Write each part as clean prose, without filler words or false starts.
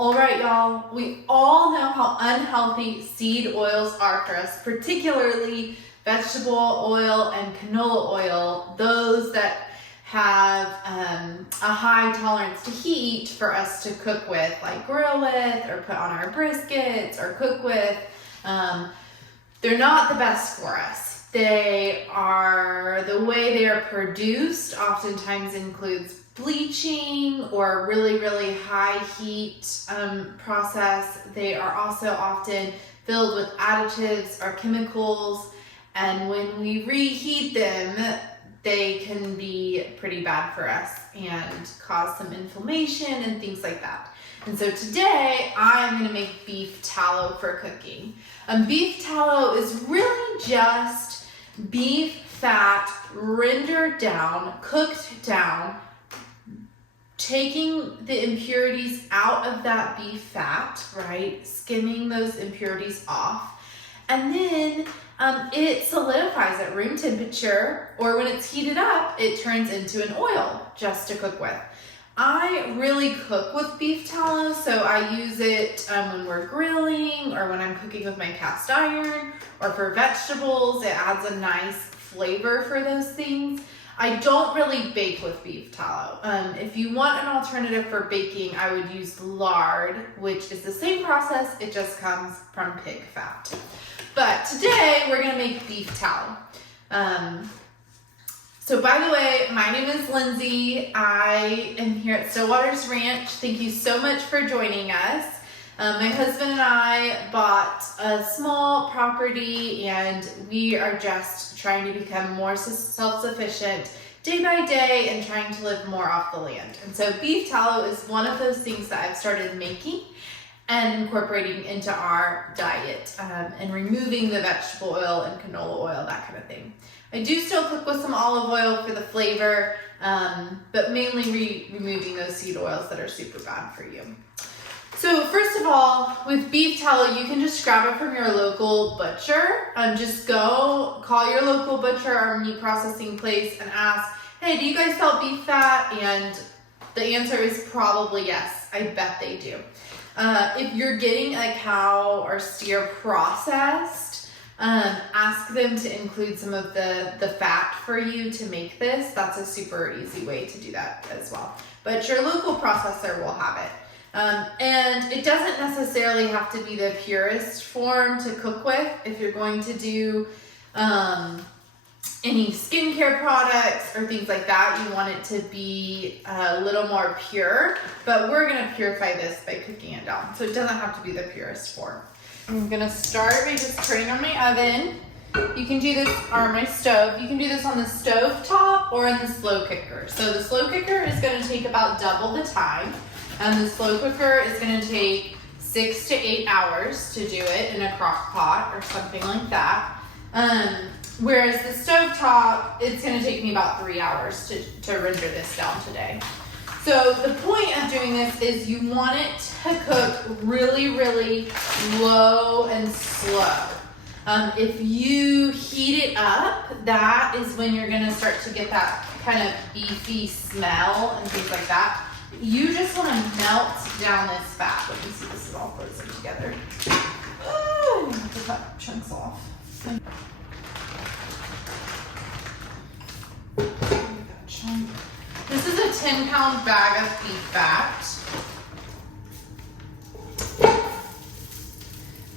All right, y'all, we all know how unhealthy seed oils are for us, particularly vegetable oil and canola oil, those that have a high tolerance to heat for us to cook with, like grill with or put on our briskets or cook with. They're not the best for us. The way they are produced oftentimes includes bleaching or really high heat process. They are also often filled with additives or chemicals, and when we reheat them, they can be pretty bad for us and cause some inflammation and things like that. And so today I'm going to make beef tallow for cooking. Beef tallow is really just beef fat rendered down, cooked down, taking the impurities out of that beef fat, right? Skimming those impurities off. And then it solidifies at room temperature, or when it's heated up, it turns into an oil just to cook with. I really cook with beef tallow, so I use it when we're grilling or when I'm cooking with my cast iron or for vegetables. It adds a nice flavor for those things. I don't really bake with beef tallow. If you want an alternative for baking, I would use lard, which is the same process, it just comes from pig fat. But today we're gonna make beef tallow. So by the way, my name is Lindsay. I am here at StillWaters Ranch. Thank you so much for joining us. My husband and I bought a small property and we are just trying to become more self-sufficient day by day and trying to live more off the land. And so beef tallow is one of those things that I've started making and incorporating into our diet and removing the vegetable oil and canola oil, that kind of thing. I do still cook with some olive oil for the flavor, but mainly removing those seed oils that are super bad for you. So first of all, with beef tallow, you can just grab it from your local butcher. Just go call your local butcher or meat processing place and ask, hey, do you guys sell beef fat? And the answer is probably yes. I bet they do. If you're getting a cow or steer processed, ask them to include some of the fat for you to make this. That's a super easy way to do that as well. But your local processor will have it. And it doesn't necessarily have to be the purest form to cook with. If you're going to do any skincare products or things like that, you want it to be a little more pure, but we're gonna purify this by cooking it down. So it doesn't have to be the purest form. I'm gonna start by just turning on my oven. You can do this, or my stove. You can do this on the stove top or in the slow cooker. So the slow cooker is gonna take about double the time. And the slow cooker is gonna take 6 to 8 hours to do it in a crock pot or something like that. Whereas the stove top, it's gonna take me about 3 hours to render this down today. So the point of doing this is you want it to cook really low and slow. If you heat it up, that is when you're gonna start to get that kind of beefy smell and things like that. You just want to melt down this fat. Let me see, this is all frozen together. Oh, I have to cut chunks off. This is a 10-pound bag of beef fat.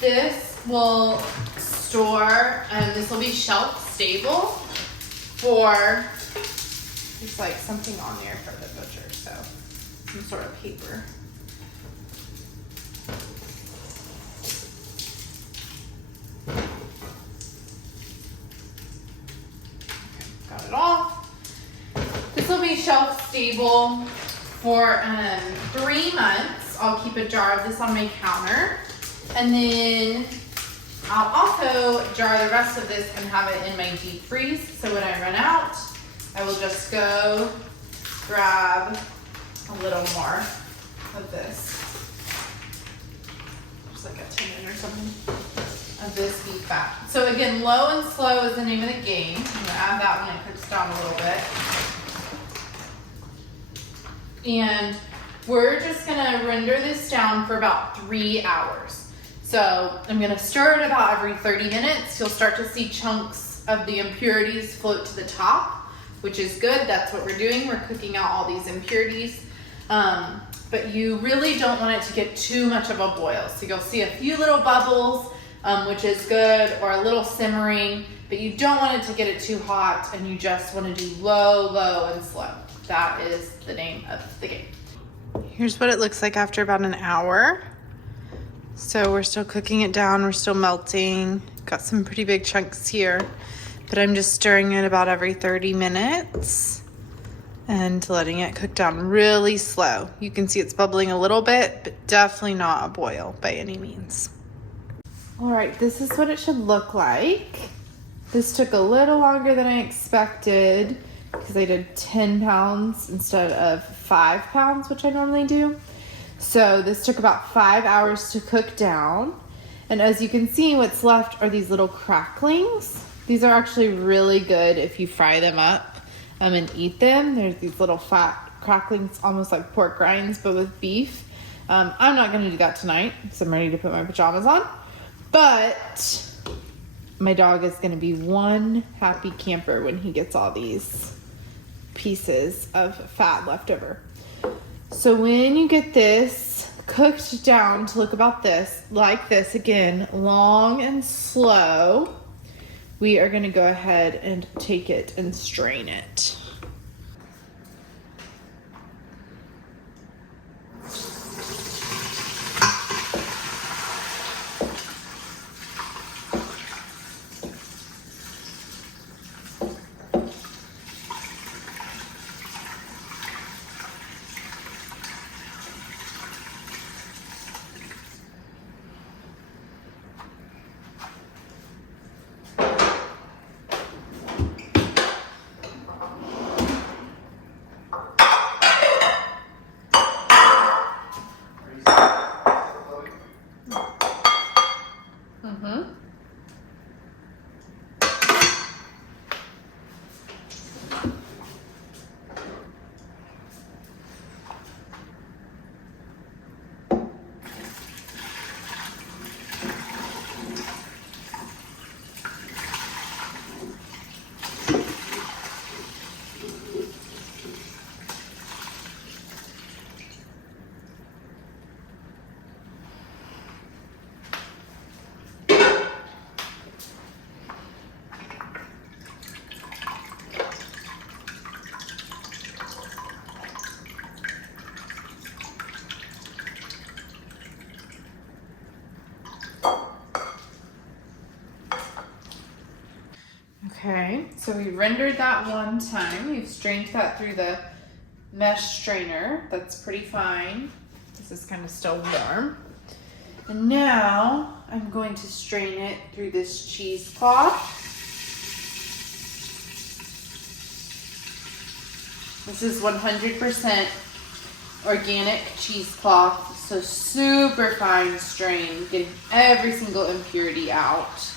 This will store, and this will be shelf stable for, there's like something on there for the butcher, so some sort of paper. Okay, got it all. This will be shelf stable for 3 months. I'll keep a jar of this on my counter, and then I'll also jar the rest of this and have it in my deep freeze. So when I run out, I will just go grab a little more of this. Just like a tin or something of this beef fat. So again, low and slow is the name of the game. I'm gonna add that when it cooks down a little bit. And we're just gonna render this down for about 3 hours. So I'm gonna stir it about every 30 minutes. You'll start to see chunks of the impurities float to the top, which is good. That's what we're doing. We're cooking out all these impurities. But you really don't want it to get too much of a boil. So you'll see a few little bubbles, which is good, or a little simmering, but you don't want it to get it too hot, and you just want to do low, low, and slow. That is the name of the game. Here's what it looks like after about an hour. So we're still cooking it down, we're still melting. Got some pretty big chunks here, but I'm just stirring it about every 30 minutes and letting it cook down really slow. You can see it's bubbling a little bit, but definitely not a boil by any means. All right, this is what it should look like. This took a little longer than I expected because I did 10 pounds instead of 5 pounds, which I normally do. So this took about 5 hours to cook down. And as you can see, what's left are these little cracklings. These are actually really good if you fry them up and eat them. There's these little fat cracklings, almost like pork rinds, but with beef. I'm not gonna do that tonight because I'm ready to put my pajamas on. But my dog is gonna be one happy camper when he gets all these pieces of fat left over. So when you get this cooked down to look about this, like this, again, long and slow, we are gonna go ahead and take it and strain it. Okay, so we rendered that one time. We've strained that through the mesh strainer. That's pretty fine. This is kind of still warm. And now I'm going to strain it through this cheesecloth. This is 100% organic cheesecloth, so super fine strain, getting every single impurity out.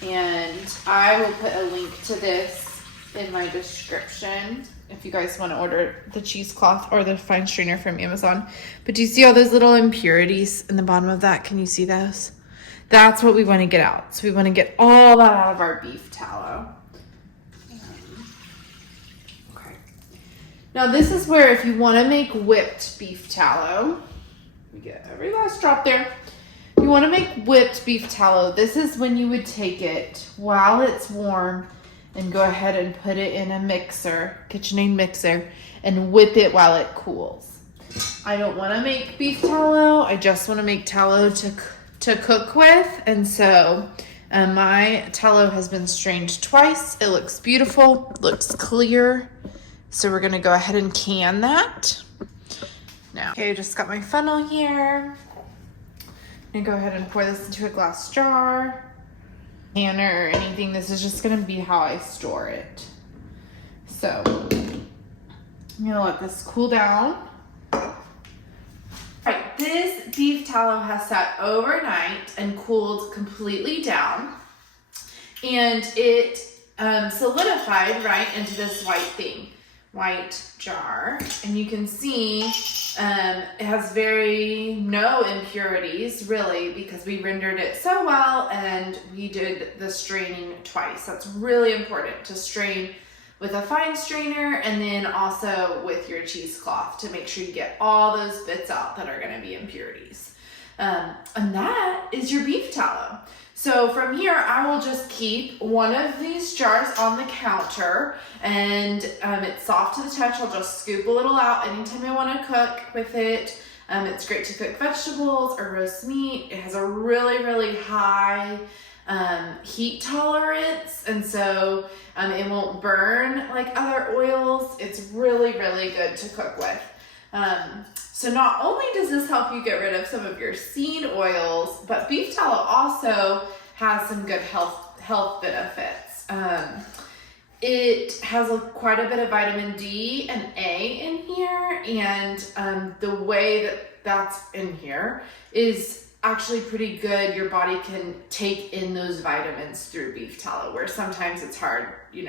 And I will put a link to this in my description if you guys want to order the cheesecloth or the fine strainer from Amazon. But do you see all those little impurities in the bottom of that? Can you see those? That's what we want to get out. So we want to get all that out of our beef tallow. Okay. Now this is where if you want to make whipped beef tallow, we get every last drop there. You want to make whipped beef tallow. This is when you would take it while it's warm and go ahead and put it in a mixer, KitchenAid mixer, and whip it while it cools. I don't want to make beef tallow. I just want to make tallow to cook with. And so my tallow has been strained twice. It looks beautiful. It looks clear. So we're going to go ahead and can that. Now, okay, I just got my funnel here. And go ahead and pour this into a glass jar, canner, or anything. This is just gonna be how I store it. So I'm gonna let this cool down. All right, this beef tallow has sat overnight and cooled completely down, and it solidified right into this white thing. white jar, and you can see it has no impurities really, because we rendered it so well and we did the straining twice. That's really important to strain with a fine strainer and then also with your cheesecloth to make sure you get all those bits out that are going to be impurities. And that is your beef tallow. So from here, I will just keep one of these jars on the counter, and it's soft to the touch. I'll just scoop a little out anytime I want to cook with it. It's great to cook vegetables or roast meat. It has a really, really high heat tolerance, and so it won't burn like other oils. It's really, really good to cook with. So not only does this help you get rid of some of your seed oils, but beef tallow also has some good health benefits. It has quite a bit of vitamin D and A in here, and the way that that's in here is actually pretty good. Your body can take in those vitamins through beef tallow, where sometimes it's hard,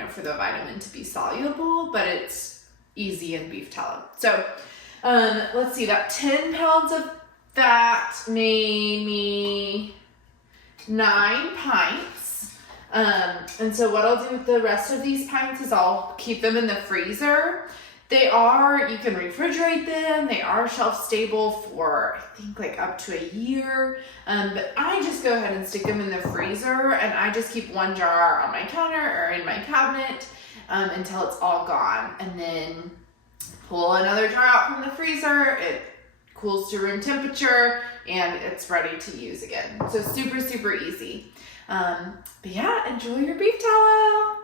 for the vitamin to be soluble, but it's easy in beef tallow. So let's see, that 10 pounds of fat made me 9 pints. And so what I'll do with the rest of these pints is I'll keep them in the freezer. You can refrigerate them. They are shelf stable for, I think, like up to a year. But I just go ahead and stick them in the freezer, and I just keep one jar on my counter or in my cabinet until it's all gone. And then pull another jar out from the freezer, it cools to room temperature, and it's ready to use again. So super, super easy. But yeah, enjoy your beef tallow.